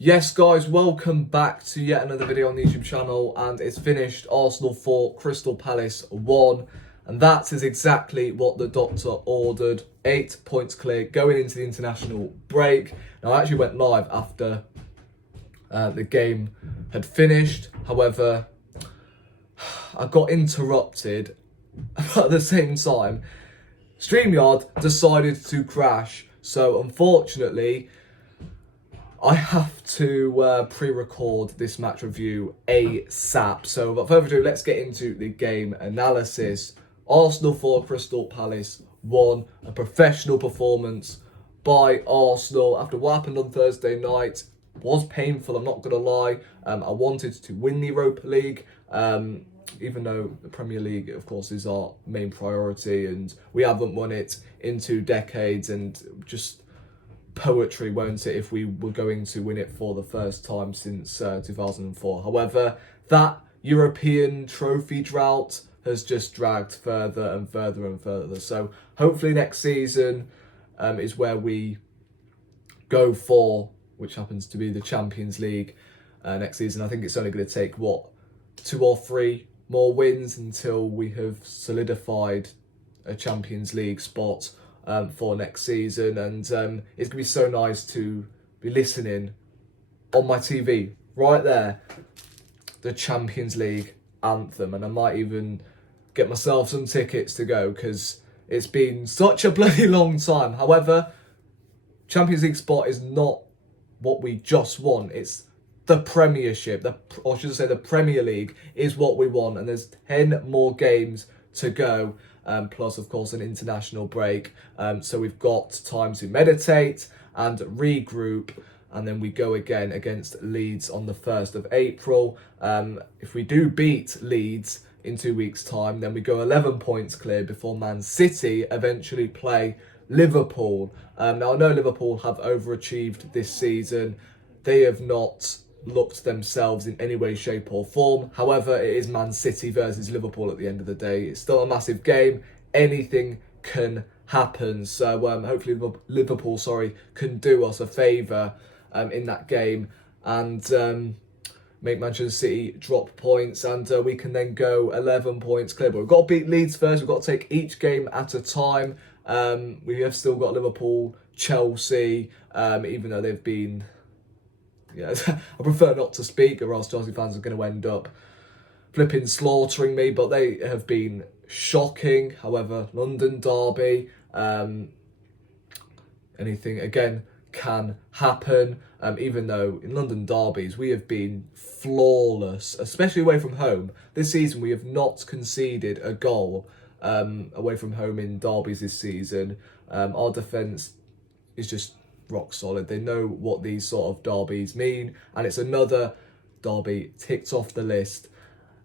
Yes guys, welcome back to yet another video on the YouTube channel, and it's finished. Arsenal 4, Crystal Palace 1, and that is exactly what the doctor ordered. 8 points clear going into the international break. Now I actually went live after the game had finished, however I got interrupted, but at the same time StreamYard decided to crash, so unfortunately I have to pre-record this match review ASAP. So without further ado, let's get into the game analysis. Arsenal 4, Crystal Palace 1. A professional performance by Arsenal after what happened on Thursday night. Was painful, I'm not going to lie. I wanted to win the Europa League, even though the Premier League, of course, is our main priority, and we haven't won it in 2 decades, and just poetry, won't it, if we were going to win it for the first time since 2004. However, that European trophy drought has just dragged further and further and further. So hopefully next season is where we go for, which happens to be the Champions League next season. I think it's only going to take, 2 or 3 more wins until we have solidified a Champions League spot for next season, and it's going to be so nice to be listening on my TV right there, the Champions League anthem, and I might even get myself some tickets to go because it's been such a bloody long time. However, Champions League spot is not what we just want, it's the Premiership, or should I say the Premier League is what we want, and there's 10 more games to go. Plus, of course, an international break. So we've got time to meditate and regroup, and then we go again against Leeds on the 1st of April. If we do beat Leeds in 2 weeks' time, then we go 11 points clear before Man City eventually play Liverpool. Now, I know Liverpool have overachieved this season. They have not looked themselves in any way, shape or form. However, it is Man City versus Liverpool at the end of the day. It's still a massive game. Anything can happen. So hopefully Liverpool can do us a favour in that game and make Manchester City drop points, and we can then go 11 points clear. But we've got to beat Leeds first. We've got to take each game at a time. We have still got Liverpool, Chelsea, even though they've been... Yeah, I prefer not to speak, or else Chelsea fans are going to end up flipping slaughtering me, but they have been shocking. However, London derby, anything again can happen, even though in London derbies we have been flawless, especially away from home. This season we have not conceded a goal away from home in derbies this season. Our defence is just rock solid. They know what these sort of derbies mean, and it's another derby ticked off the list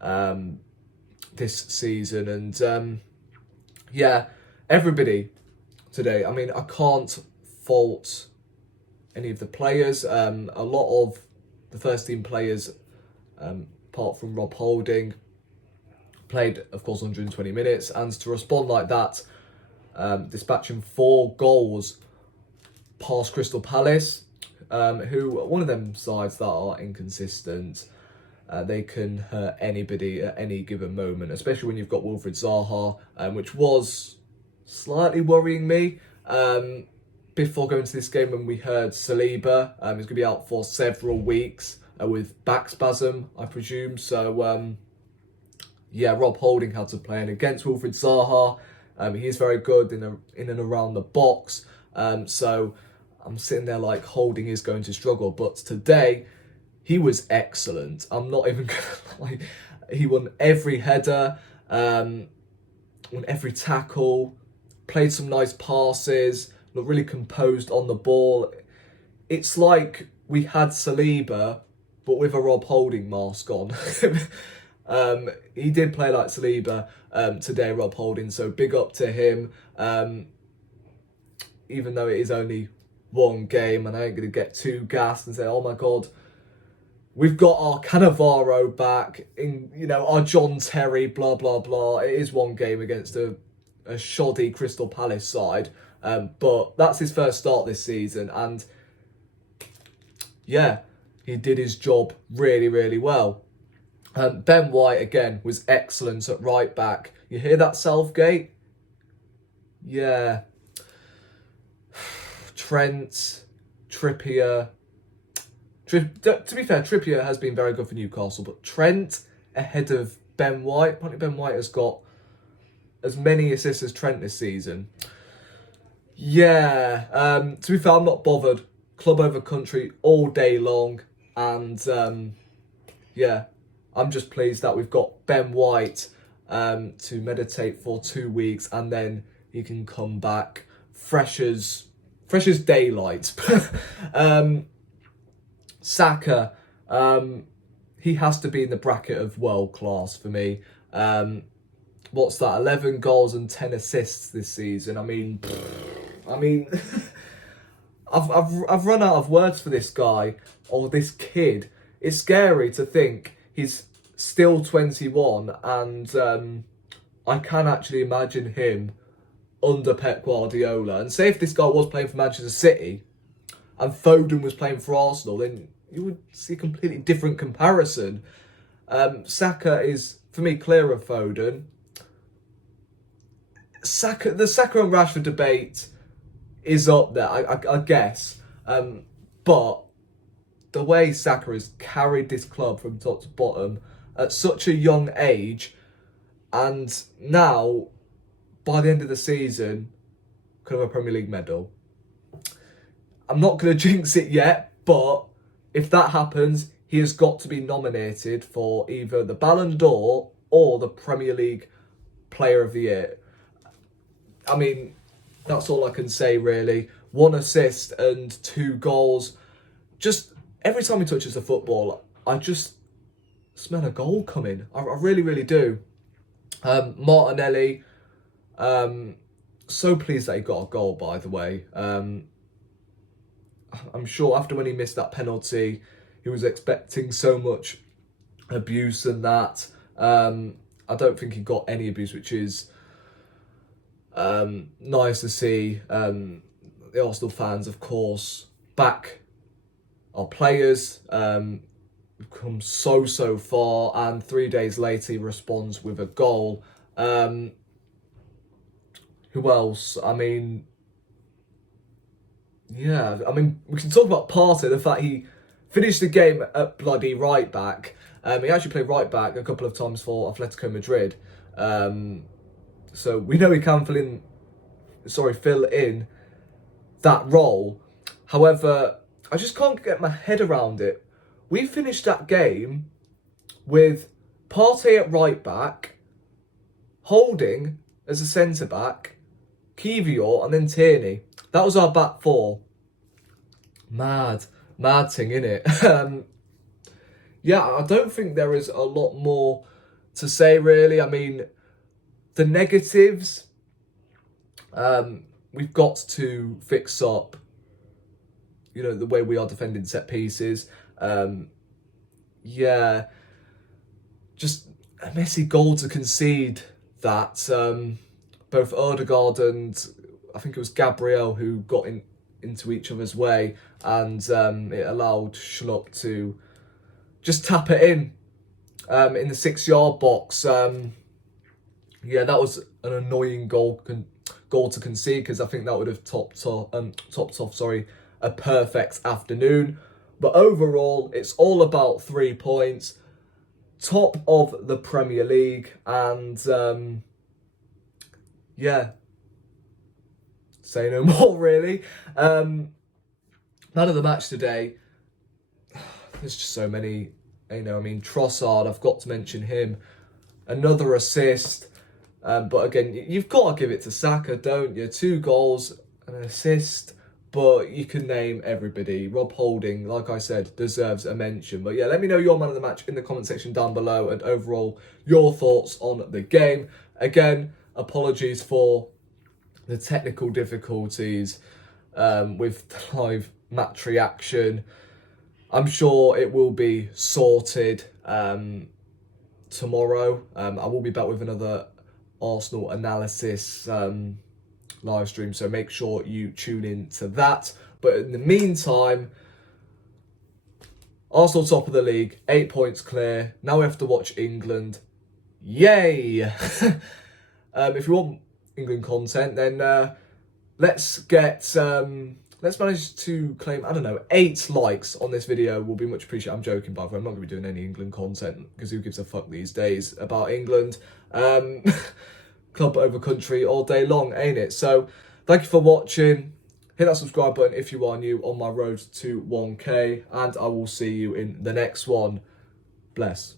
this season. And yeah, everybody today, I mean, I can't fault any of the players. A lot of the first team players, apart from Rob Holding, played, of course, 120 minutes, and to respond like that, dispatching 4 goals past Crystal Palace, who one of them sides that are inconsistent. They can hurt anybody at any given moment, especially when you've got Wilfried Zaha, which was slightly worrying me before going to this game when we heard Saliba is going to be out for several weeks with back spasm, I presume. So yeah, Rob Holding had to play, and against Wilfried Zaha, he is very good in and around the box. So I'm sitting there like Holding is going to struggle, but today he was excellent. I'm not even gonna lie. He won every header, won every tackle, played some nice passes, looked really composed on the ball. It's like we had Saliba, but with a Rob Holding mask on. He did play like Saliba today, Rob Holding, so big up to him. Even though it is only 1 game, and I ain't going to get too gassed and say, oh my God, we've got our Cannavaro back, our John Terry, blah, blah, blah. It is 1 game against a shoddy Crystal Palace side, but that's his first start this season, and yeah, he did his job really, really well. Ben White, again, was excellent at right back. You hear that, Southgate? Yeah. Trent, Trippier. To be fair, Trippier has been very good for Newcastle, but Trent ahead of Ben White. Apparently Ben White has got as many assists as Trent this season. Yeah, to be fair, I'm not bothered. Club over country all day long. And yeah, I'm just pleased that we've got Ben White to meditate for 2 weeks, and then he can come back fresh as daylight. Saka, he has to be in the bracket of world class for me. What's that? 11 goals and 10 assists this season. I mean, I've run out of words for this guy or this kid. It's scary to think he's still 21, and I can actually imagine him under Pep Guardiola. And say if this guy was playing for Manchester City and Foden was playing for Arsenal, then you would see a completely different comparison. Saka is, for me, clear of Foden. The Saka and Rashford debate is up there, I guess. But the way Saka has carried this club from top to bottom at such a young age, and now, by the end of the season, could have a Premier League medal. I'm not going to jinx it yet, but if that happens, he has got to be nominated for either the Ballon d'Or or the Premier League Player of the Year. I mean, that's all I can say, really. 1 assist and 2 goals. Just every time he touches the football, I just smell a goal coming. I really, really do. Martinelli, so pleased that he got a goal, by the way. I'm sure after when he missed that penalty, he was expecting so much abuse and that. I don't think he got any abuse, which is nice to see. The Arsenal fans, of course, back our players. We've come so far, and 3 days later he responds with a goal. Who else? I mean, yeah, we can talk about Partey, the fact he finished the game at bloody right back. He actually played right back a couple of times for Atletico Madrid. So we know he can fill in that role. However, I just can't get my head around it. We finished that game with Partey at right back, Holding as a centre back, Kivior, and then Tierney. That was our back four. Mad thing, innit? Yeah, I don't think there is a lot more to say, really. I mean, the negatives, we've got to fix up, the way we are defending set pieces. Yeah, just a messy goal to concede that. Both Odegaard and I think it was Gabriel who got into each other's way, and it allowed Schlupp to just tap it in the 6-yard box. Yeah, that was an annoying goal to concede, because I think that would have topped off a perfect afternoon. But overall, it's all about 3 points, top of the Premier League, and yeah, say no more, really. Man of the match today, there's just so many. Trossard, I've got to mention him. Another assist. But again, you've got to give it to Saka, don't you? 2 goals, an assist. But you can name everybody. Rob Holding, like I said, deserves a mention. But yeah, let me know your man of the match in the comment section down below, and overall your thoughts on the game. Again, apologies for the technical difficulties with the live match reaction. I'm sure it will be sorted tomorrow. I will be back with another Arsenal analysis live stream, so make sure you tune in to that. But in the meantime, Arsenal top of the league, 8 points clear. Now we have to watch England. Yay! If you want England content, then let's manage to claim, I don't know, 8 likes on this video will be much appreciated. I'm joking, by the way. I'm not going to be doing any England content because who gives a fuck these days about England? Club over country all day long, ain't it? So thank you for watching. Hit that subscribe button if you are new on my road to 1K, and I will see you in the next one. Bless.